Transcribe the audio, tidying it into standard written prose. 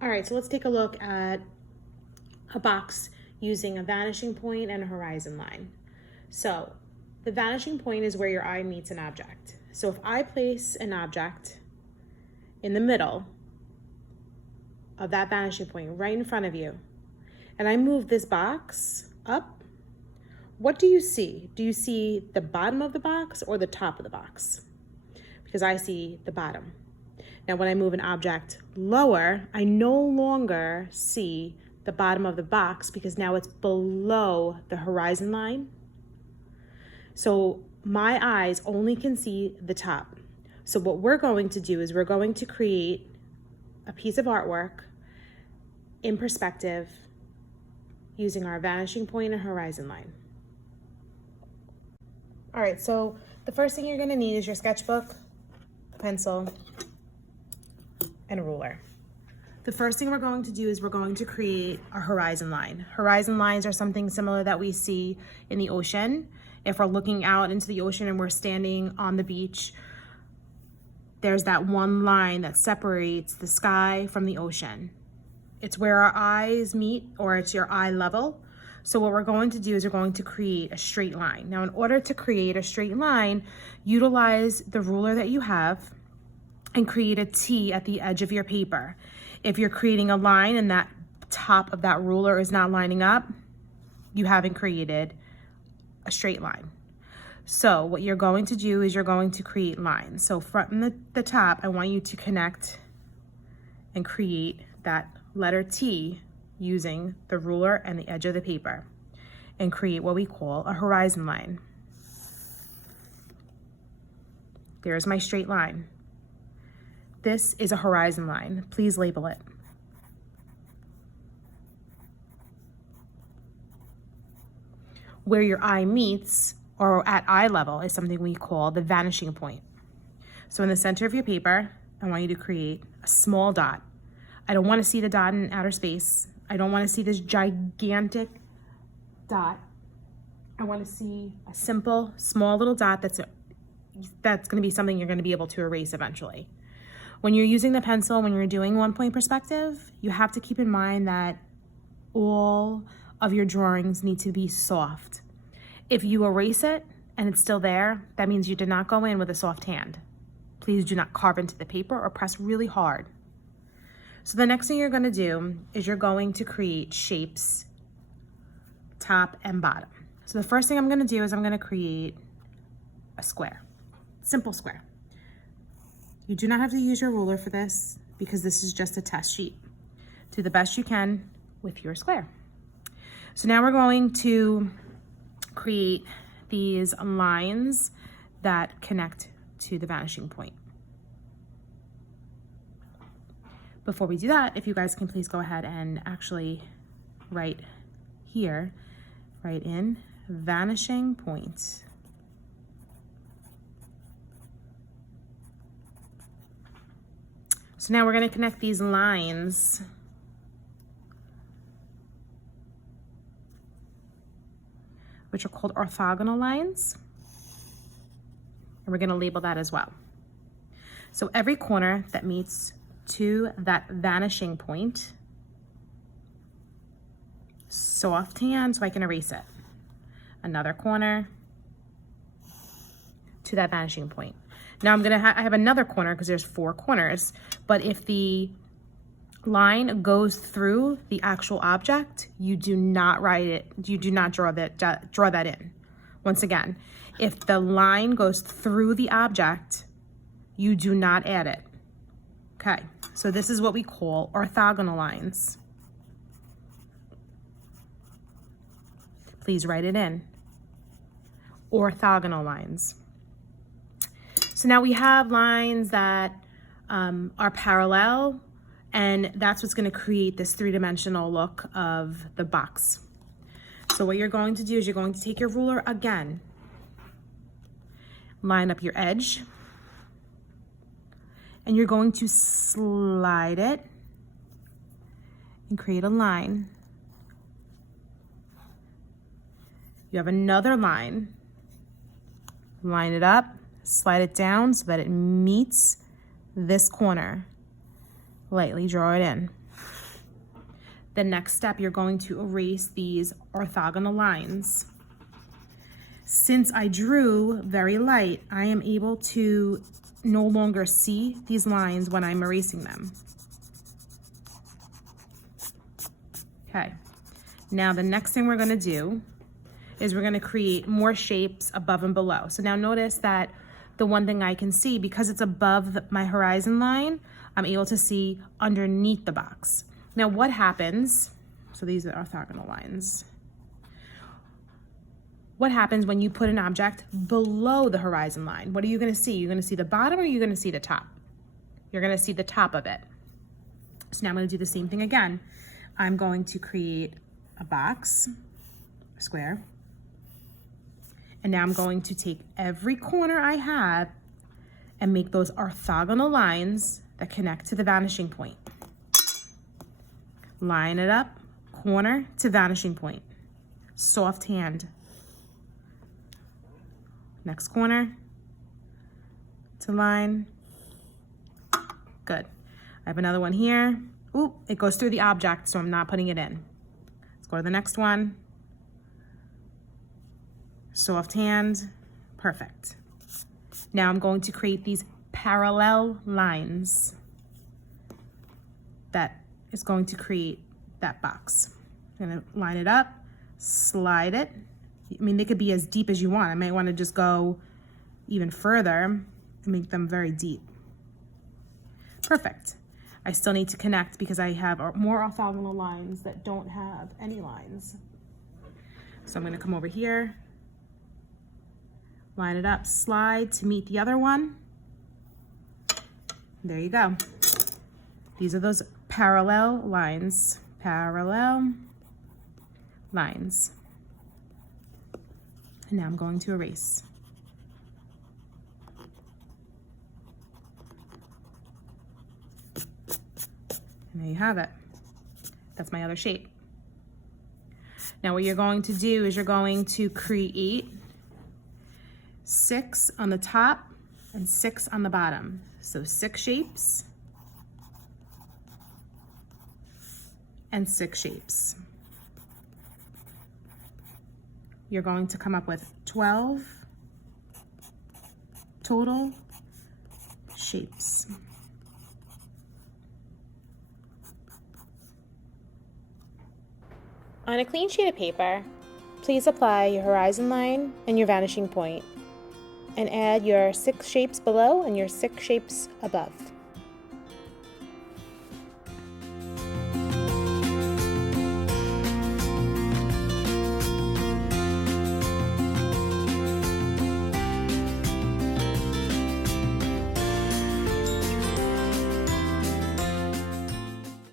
All right, so let's take a look at a box using a vanishing point and a horizon line. So the vanishing point is where your eye meets an object. So if I place an object in the middle of that vanishing point right in front of you, and I move this box up, what do you see? Do you see the bottom of the box or the top of the box? Because I see the bottom. Now, when I move an object lower, I no longer see the bottom of the box because now it's below the horizon line. So my eyes only can see the top. So what we're going to do is we're going to create a piece of artwork in perspective using our vanishing point and horizon line. All right, so the first thing you're going to need is your sketchbook, a pencil, and a ruler. The first thing we're going to do is we're going to create a horizon line. Horizon lines are something similar that we see in the ocean. If we're looking out into the ocean and we're standing on the beach, there's that one line that separates the sky from the ocean. It's where our eyes meet, or it's your eye level. So what we're going to do is we're going to create a straight line. Now, in order to create a straight line, utilize the ruler that you have and create a T at the edge of your paper. If you're creating a line and that top of that ruler is not lining up, you haven't created a straight line. So what you're going to do is you're going to create lines. So from the top, I want you to connect and create that letter T using the ruler and the edge of the paper and create what we call a horizon line. There's my straight line. This is a horizon line. Please label it. Where your eye meets, or at eye level, is something we call the vanishing point. So in the center of your paper, I want you to create a small dot. I don't want to see the dot in outer space. I don't want to see this gigantic dot. I want to see a simple, small little dot that's going to be something you're going to be able to erase eventually. When you're using the pencil, when you're doing one-point perspective, you have to keep in mind that all of your drawings need to be soft. If you erase it and it's still there, that means you did not go in with a soft hand. Please do not carve into the paper or press really hard. So the next thing you're going to do is you're going to create shapes, top and bottom. So the first thing I'm going to do is I'm going to create a square, simple square. You do not have to use your ruler for this because this is just a test sheet. Do the best you can with your square. So now we're going to create these lines that connect to the vanishing point. Before we do that, if you guys can please go ahead and actually write here, write in vanishing point. So now we're going to connect these lines which are called orthogonal lines. And we're going to label that as well. So every corner that meets to that vanishing point, soft hand so I can erase it. Another corner to that vanishing point. Now I'm gonna I have another corner because there's 4 corners, but if the line goes through the actual object, you do not write it, you do not draw that in. Once again, if the line goes through the object, you do not add it. Okay, so this is what we call orthogonal lines. Please write it in. Orthogonal lines. So now we have lines that are parallel, and that's what's going to create this 3-dimensional look of the box. So what you're going to do is you're going to take your ruler again, line up your edge, and you're going to slide it and create a line. You have another line, line it up, slide it down so that it meets this corner. Lightly draw it in. The next step, you're going to erase these orthogonal lines. Since I drew very light, I am able to no longer see these lines when I'm erasing them. Okay, now the next thing we're gonna do is we're gonna create more shapes above and below. So now notice that the one thing I can see, because it's above my horizon line, I'm able to see underneath the box. Now what happens, so these are orthogonal lines. What happens when you put an object below the horizon line? What are you gonna see? You're gonna see the bottom or you're gonna see the top? You're gonna see the top of it. So now I'm gonna do the same thing again. I'm going to create a box, a square, and now I'm going to take every corner I have and make those orthogonal lines that connect to the vanishing point. Line it up, corner to vanishing point. Soft hand. Next corner to line. Good. I have another one here. Ooh, it goes through the object, so I'm not putting it in. Let's go to the next one. Soft hand, perfect. Now I'm going to create these parallel lines that is going to create that box. I'm gonna line it up, slide it. I mean, they could be as deep as you want. I might want to just go even further and make them very deep. Perfect. I still need to connect because I have more orthogonal lines that don't have any lines. So I'm going to come over here, line it up, slide to meet the other one. There you go. These are those parallel lines. Parallel lines. And now I'm going to erase. And there you have it. That's my other shape. Now what you're going to do is you're going to create 6 on the top and 6 on the bottom. So 6 shapes and 6 shapes. You're going to come up with 12 total shapes. On a clean sheet of paper, please apply your horizon line and your vanishing point, and add your 6 shapes below and your 6 shapes above.